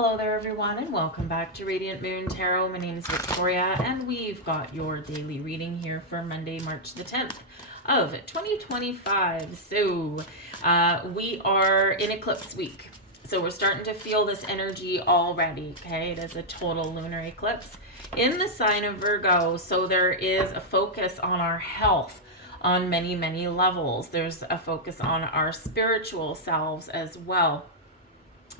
Hello there everyone and welcome back to Radiant Moon Tarot. My name is Victoria and we've got your daily reading here for Monday, March the 10th of 2025. So we are in eclipse week. So we're starting to feel this energy already, okay? It is a total lunar eclipse in the sign of Virgo. So there is a focus on our health on many, many levels. There's a focus on our spiritual selves as well.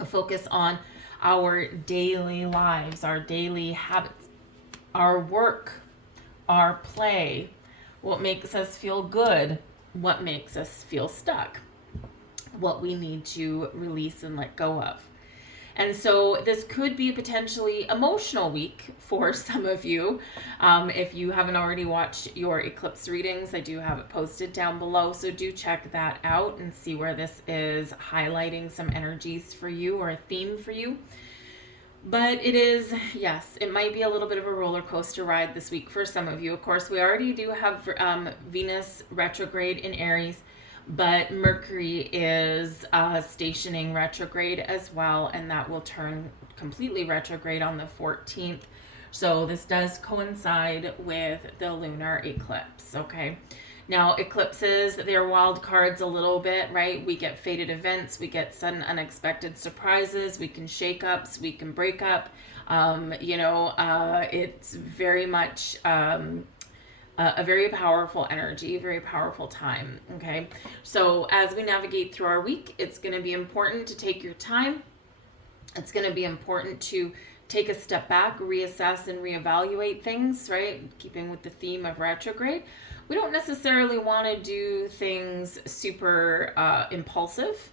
A focus on our daily lives, our daily habits, our work, our play, what makes us feel good, what makes us feel stuck, what we need to release and let go of. And so this could be a potentially emotional week for some of you. If you haven't already watched your eclipse readings, I do have it posted down below. So do check that out and see where this is highlighting some energies for you or a theme for you. But it is, yes, it might be a little bit of a roller coaster ride this week for some of you. Of course, we already do have Venus retrograde in Aries. But Mercury is stationing retrograde as well, and that will turn completely retrograde on the 14th. So this does coincide with the lunar eclipse, okay? Now, eclipses, they're wild cards a little bit, right? We get fated events, we get sudden unexpected surprises, we can shake-ups, we can break up. It's very much... a very powerful energy, very powerful time, okay? So as we navigate through our week, it's going to be important to take your time. It's going to be important to take a step back, reassess and reevaluate things, right? Keeping with the theme of retrograde. We don't necessarily want to do things super impulsive,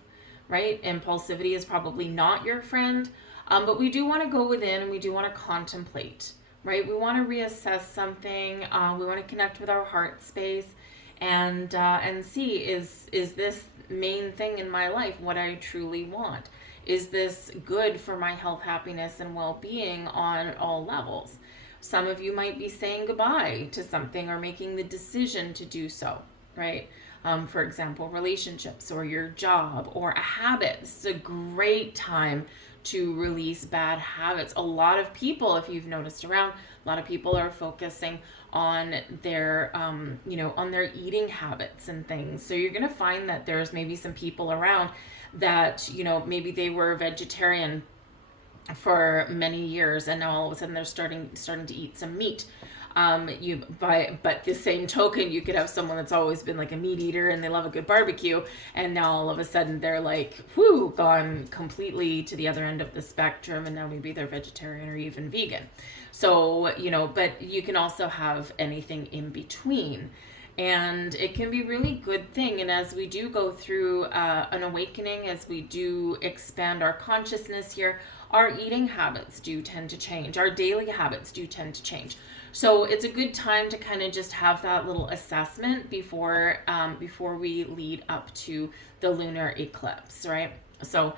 right? Impulsivity is probably not your friend, but we do want to go within and we do want to contemplate. Right? We want to reassess something. We want to connect with our heart space and see, is this main thing in my life what I truly want? Is this good for my health, happiness, and well-being on all levels? Some of you might be saying goodbye to something or making the decision to do so, right? For example, relationships or your job or a habit. This is a great time to release bad habits. A lot of people, if you've noticed around, a lot of people are focusing on their, on their eating habits and things. So you're going to find that there's maybe some people around that, maybe they were vegetarian for many years and now all of a sudden they're starting to eat some meat. But the same token, you could have someone that's always been like a meat eater and they love a good barbecue, and now all of a sudden they're like, gone completely to the other end of the spectrum, and now maybe they're vegetarian or even vegan. So, but you can also have anything in between. And it can be really good thing. And as we do go through an awakening, as we do expand our consciousness here, our eating habits do tend to change. Our daily habits do tend to change. So it's a good time to kind of just have that little assessment before we lead up to the lunar eclipse, right? So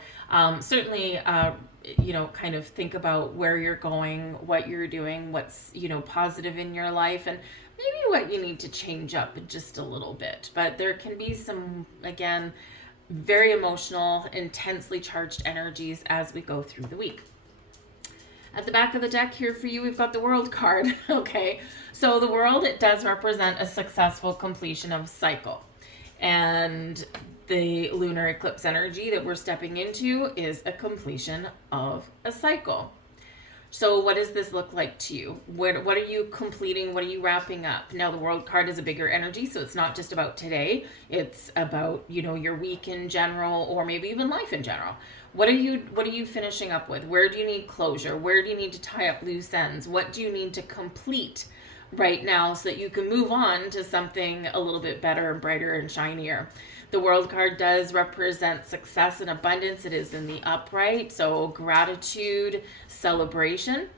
certainly, kind of think about where you're going, what you're doing, what's, positive in your life, and maybe what you need to change up just a little bit. But there can be some, again, very emotional, intensely charged energies as we go through the week. At the back of the deck here for you, we've got the World card, okay? So the World, it does represent a successful completion of a cycle. And the lunar eclipse energy that we're stepping into is a completion of a cycle. So what does this look like to you? What are you completing? What are you wrapping up? Now, the World card is a bigger energy, so it's not just about today. It's about, your week in general, or maybe even life in general. What are you finishing up with? Where do you need closure? Where do you need to tie up loose ends? What do you need to complete right now so that you can move on to something a little bit better and brighter and shinier? The World card does represent success and abundance. It is in the upright, so gratitude, celebration.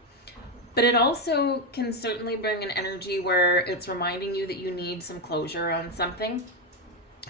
But it also can certainly bring an energy where it's reminding you that you need some closure on something,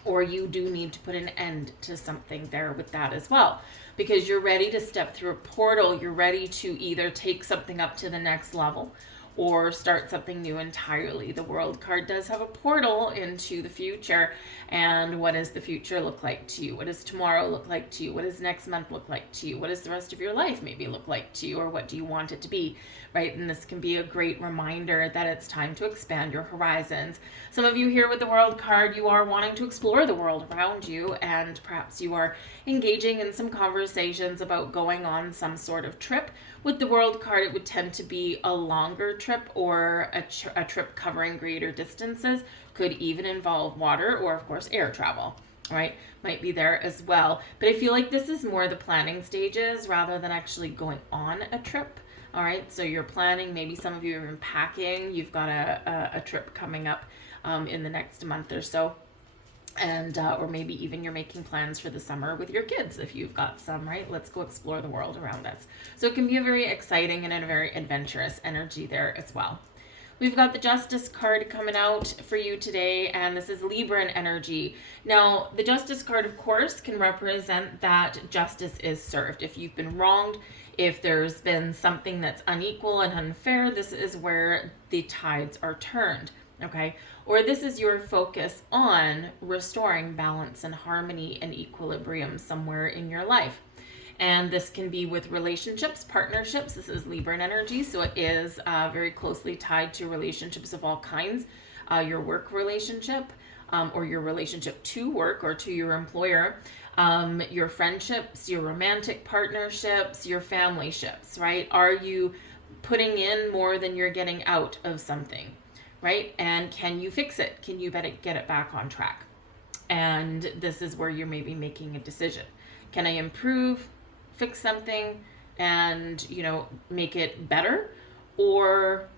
or you do need to put an end to something there with that as well, because you're ready to step through a portal. You're ready to either take something up to the next level, or start something new entirely. The World card does have a portal into the future. And what does the future look like to you? What does tomorrow look like to you? What does next month look like to you? What does the rest of your life maybe look like to you? Or what do you want it to be, right? And this can be a great reminder that it's time to expand your horizons. Some of you here with the World card, you are wanting to explore the world around you, and perhaps you are engaging in some conversations about going on some sort of trip. With the World card, it would tend to be a longer trip or a trip covering greater distances. Could even involve water or, of course, air travel, right? Might be there as well. But I feel like this is more the planning stages rather than actually going on a trip. All right, so you're planning, maybe some of you are packing, you've got a trip coming up in the next month or so. And or maybe even you're making plans for the summer with your kids if you've got some, right? Let's go explore the world around us. So it can be a very exciting and a very adventurous energy there as well. We've got the Justice card coming out for you today, and this is Libran energy. Now, the Justice card, of course, can represent that justice is served. If you've been wronged, if there's been something that's unequal and unfair, this is where the tides are turned, okay? Or this is your focus on restoring balance and harmony and equilibrium somewhere in your life. And this can be with relationships, partnerships. This is Libran energy, so it is very closely tied to relationships of all kinds. Your work relationship, or your relationship to work or to your employer, your friendships, your romantic partnerships, your family ships, right? Are you putting in more than you're getting out of something, right? And can you fix it? Can you get it back on track? And this is where you're maybe making a decision. Can I improve, fix something, and, make it better? Or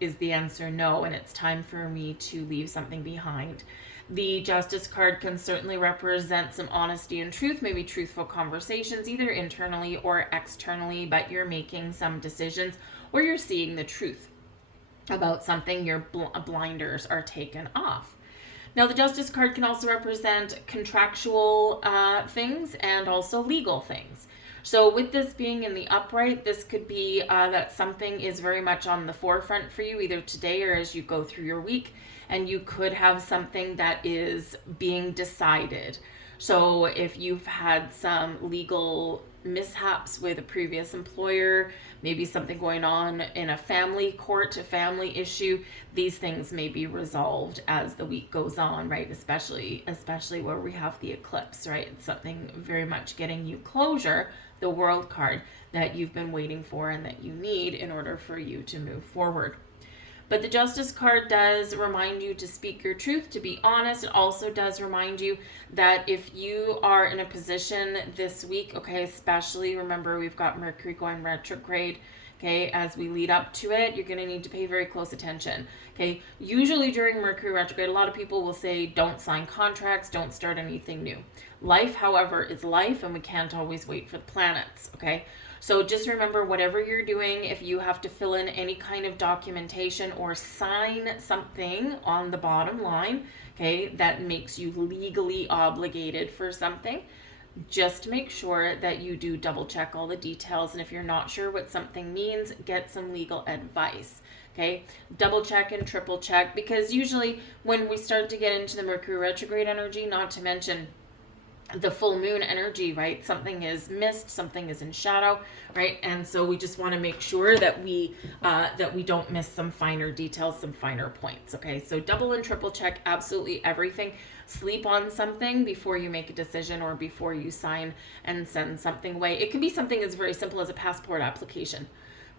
is the answer no, and it's time for me to leave something behind? The Justice card can certainly represent some honesty and truth, maybe truthful conversations, either internally or externally, but you're making some decisions or you're seeing the truth about something. Your blinders are taken off. Now, the Justice card can also represent contractual things and also legal things. So with this being in the upright, this could be that something is very much on the forefront for you, either today or as you go through your week, and you could have something that is being decided. So if you've had some legal mishaps with a previous employer, maybe something going on in a family court, a family issue, these things may be resolved as the week goes on, right? Especially where we have the eclipse, right? It's something very much getting you closure, the World card, that you've been waiting for and that you need in order for you to move forward. But the Justice card does remind you to speak your truth, to be honest. It also does remind you that if you are in a position this week, okay, especially remember we've got Mercury going retrograde, okay, as we lead up to it, you're going to need to pay very close attention, okay? Usually during Mercury retrograde, a lot of people will say don't sign contracts, don't start anything new. Life, however, is life, and we can't always wait for the planets, okay? So just remember, whatever you're doing, if you have to fill in any kind of documentation or sign something on the bottom line, okay, that makes you legally obligated for something, just make sure that you do double check all the details. And if you're not sure what something means, get some legal advice. Okay, double check and triple check, because usually when we start to get into the Mercury retrograde energy, not to mention the full moon energy, right? Something is missed, something is in shadow, right? And so we just want to make sure that we don't miss some finer details, some finer points. Okay, so double and triple check absolutely everything. Sleep on something before you make a decision or before you sign and send something away. It can be something as very simple as a passport application,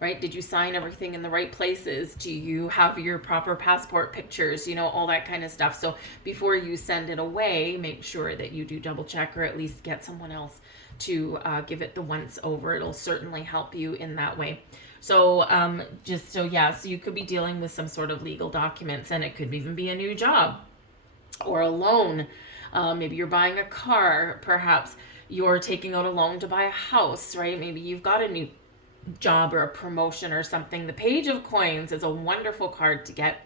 right? Did you sign everything in the right places? Do you have your proper passport pictures? All that kind of stuff. So before you send it away, make sure that you do double check, or at least get someone else to give it the once over. It'll certainly help you in that way. So so you could be dealing with some sort of legal documents, and it could even be a new job or a loan. Maybe you're buying a car. Perhaps you're taking out a loan to buy a house, right? Maybe you've got a new job or a promotion or something. The Page of Coins is a wonderful card to get,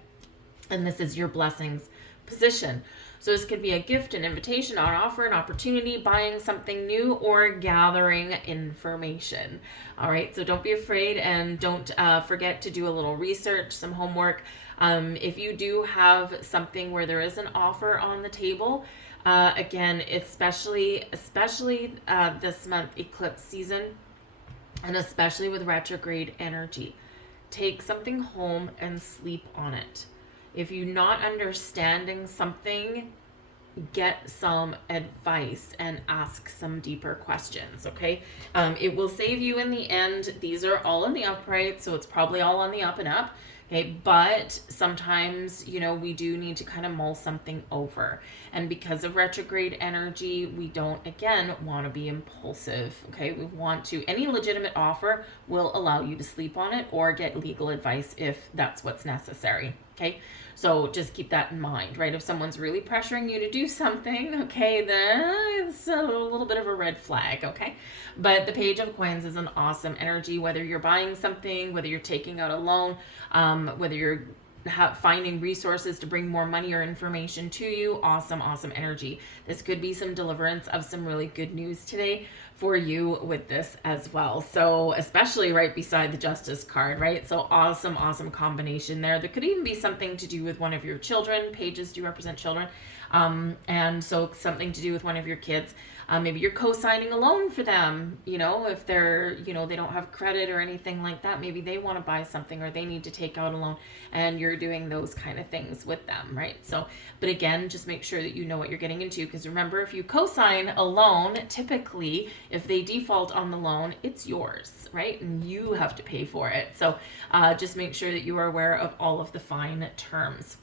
and this is your blessings position. So this could be a gift, an invitation, an offer, an opportunity, buying something new, or gathering information. All right, so don't be afraid, and don't forget to do a little research, some homework. If you do have something where there is an offer on the table, again, especially this month, eclipse season, and especially with retrograde energy, take something home and sleep on it. If you're not understanding something, get some advice and ask some deeper questions, okay? It will save you in the end. These are all in the upright, so it's probably all on the up and up, okay? But sometimes, we do need to kind of mull something over. And because of retrograde energy, we don't, again, want to be impulsive, okay? We want to, any legitimate offer will allow you to sleep on it or get legal advice if that's what's necessary, okay? So just keep that in mind, right? If someone's really pressuring you to do something, okay, then it's a little bit of a red flag, okay? But the Page of Coins is an awesome energy, whether you're buying something, whether you're taking out a loan, whether you're finding resources to bring more money or information to you. Awesome energy. This could be some deliverance of some really good news today for you with this as well. So especially right beside the Justice card, right? So awesome combination there. There could even be something to do with one of your children. Pages do represent children. And so something to do with one of your kids. Maybe you're co-signing a loan for them, if they're, they don't have credit or anything like that. Maybe they want to buy something or they need to take out a loan, and you're doing those kind of things with them, right? So, but again, just make sure that you know what you're getting into, because remember, if you co-sign a loan, typically, if they default on the loan, it's yours, right? And you have to pay for it. So just make sure that you are aware of all of the fine terms.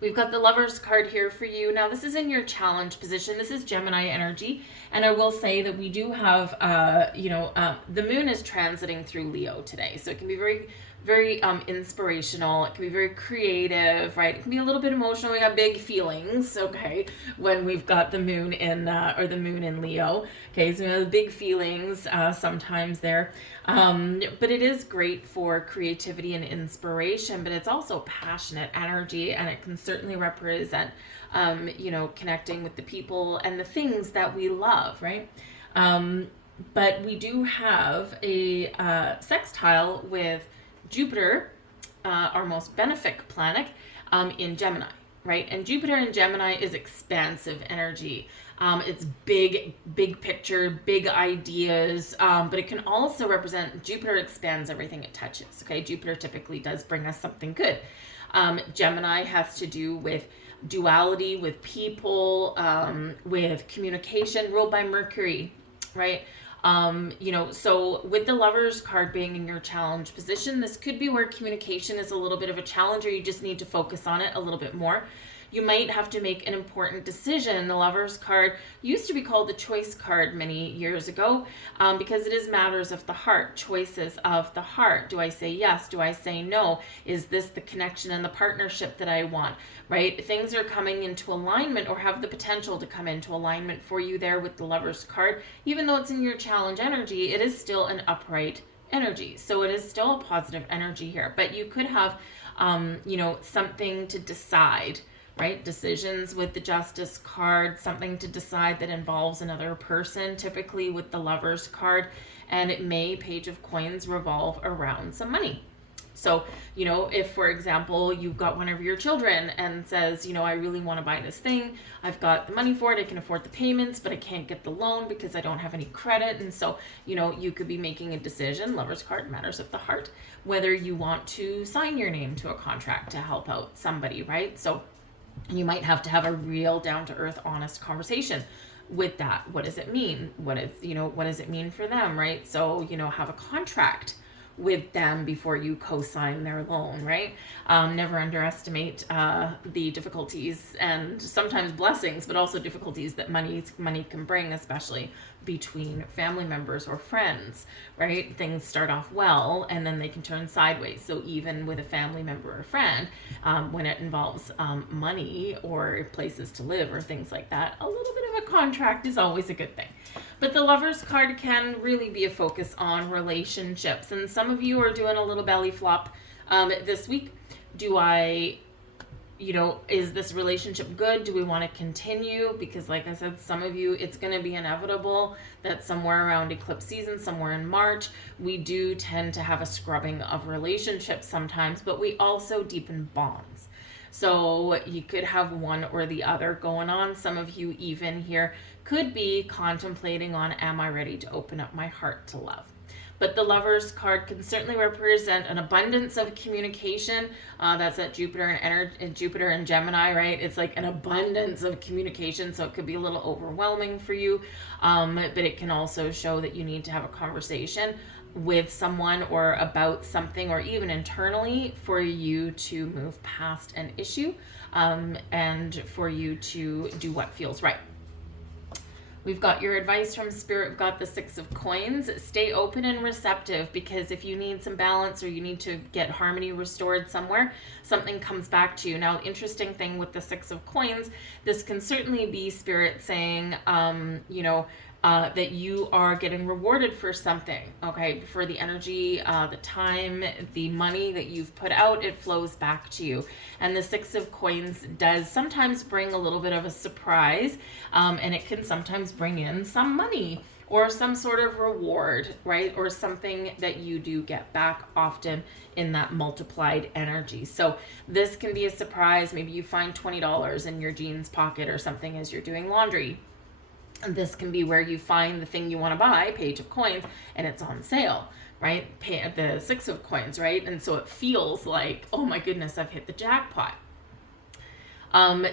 We've got the Lovers card here for you. Now, this is in your challenge position. This is Gemini energy. And I will say that we do have, the moon is transiting through Leo today. So it can be very, very inspirational. It can be very creative, right? It can be a little bit emotional. We got big feelings, okay, when we've got the moon in, or the moon in Leo. Okay, so we have big feelings sometimes there. But it is great for creativity and inspiration, but it's also passionate energy, and it can certainly represent, connecting with the people and the things that we love, right? But we do have a sextile with Jupiter, our most benefic planet, in Gemini, right? And Jupiter in Gemini is expansive energy. It's big picture, big ideas, but it can also represent, Jupiter expands everything it touches, okay? Jupiter typically does bring us something good. Gemini has to do with duality, with people, with communication, ruled by Mercury, right? So with the Lovers card being in your challenge position, this could be where communication is a little bit of a challenge, or you just need to focus on it a little bit more. You might have to make an important decision. The Lovers card used to be called the Choice card many years ago, because it is matters of the heart, choices of the heart. Do I say yes? Do I say no? Is this the connection and the partnership that I want, right? Things are coming into alignment, or have the potential to come into alignment for you there with the Lovers card. Even though it's in your challenge energy, it is still an upright energy. So it is still a positive energy here, but you could have, something to decide, right? Decisions with the Justice card, something to decide that involves another person, typically with the Lovers card, and it may, Page of Coins, revolve around some money. So, if, for example, you've got one of your children and says, I really want to buy this thing. I've got the money for it. I can afford the payments, but I can't get the loan because I don't have any credit. And so, you could be making a decision, Lovers card, matters of the heart, whether you want to sign your name to a contract to help out somebody, right? So you might have to have a real down-to-earth, honest conversation with that. What does it mean? What does it mean for them, right? So, have a contract with them before you co-sign their loan, right? Never underestimate the difficulties and sometimes blessings, but also difficulties that money can bring, especially between family members or friends, right? Things start off well and then they can turn sideways. So even with a family member or friend, when it involves money or places to live or things like that, a little bit of a contract is always a good thing. But the Lovers card can really be a focus on relationships. And some of you are doing a little belly flop this week. Do I is this relationship good? Do we want to continue? Because like I said, some of you, it's going to be inevitable that somewhere around eclipse season, somewhere in March, we do tend to have a scrubbing of relationships sometimes, but we also deepen bonds. So you could have one or the other going on. Some of you even here could be contemplating on, am I ready to open up my heart to love? But the Lovers card can certainly represent an abundance of communication. That's at Jupiter and Jupiter and Gemini, right? It's like an abundance of communication, so it could be a little overwhelming for you. But it can also show that you need to have a conversation with someone or about something, or even internally, for you to move past an issue, and for you to do what feels right. We've got your advice from Spirit. We've got the Six of Coins. Stay open and receptive, because if you need some balance or you need to get harmony restored somewhere, something comes back to you. Now, interesting thing with the Six of Coins, this can certainly be Spirit saying, that you are getting rewarded for something, okay? For the energy, the time, the money that you've put out, it flows back to you. And the Six of Coins does sometimes bring a little bit of a surprise, and it can sometimes bring in some money or some sort of reward, right? Or something that you do get back, often in that multiplied energy. So this can be a surprise. Maybe you find $20 in your jeans pocket or something as you're doing laundry. This can be where you find the thing you want to buy, Page of Coins, and it's on sale, right? The Six of Coins, right? And so it feels like, oh my goodness, I've hit the jackpot.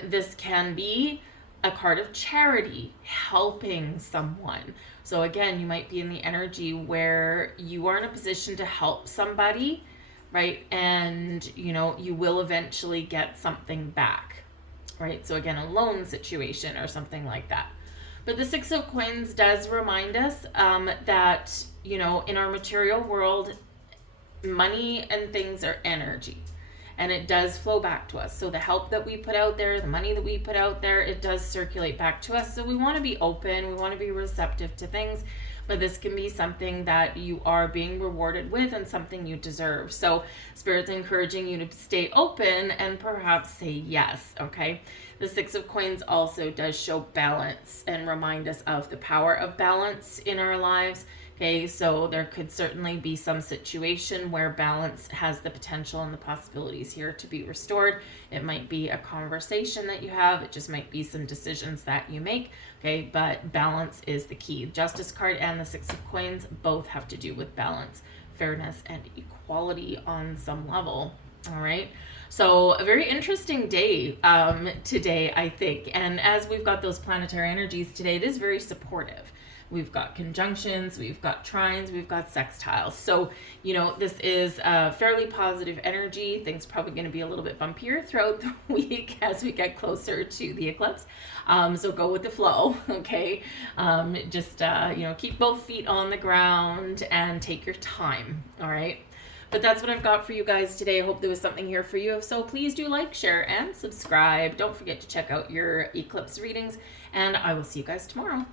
This can be a card of charity, helping someone. So again, you might be in the energy where you are in a position to help somebody, right? And, you will eventually get something back, right? So again, a loan situation or something like that. But the Six of Coins does remind us that, in our material world, money and things are energy. And it does flow back to us. So the help that we put out there, the money that we put out there, it does circulate back to us. So we want to be open. We want to be receptive to things. But this can be something that you are being rewarded with and something you deserve. So Spirit's encouraging you to stay open and perhaps say yes, okay? The Six of Coins also does show balance and remind us of the power of balance in our lives. Okay, so there could certainly be some situation where balance has the potential and the possibilities here to be restored. It might be a conversation that you have. It just might be some decisions that you make. Okay, but balance is the key. Justice card and the Six of Coins both have to do with balance, fairness, and equality on some level. All right. So a very interesting day today, I think. And as we've got those planetary energies today, it is very supportive. We've got conjunctions, we've got trines, we've got sextiles. So, this is a fairly positive energy. Things probably going to be a little bit bumpier throughout the week as we get closer to the eclipse. So go with the flow, okay? Just keep both feet on the ground and take your time, all right? But that's what I've got for you guys today. I hope there was something here for you. If so, please do like, share, and subscribe. Don't forget to check out your eclipse readings, and I will see you guys tomorrow.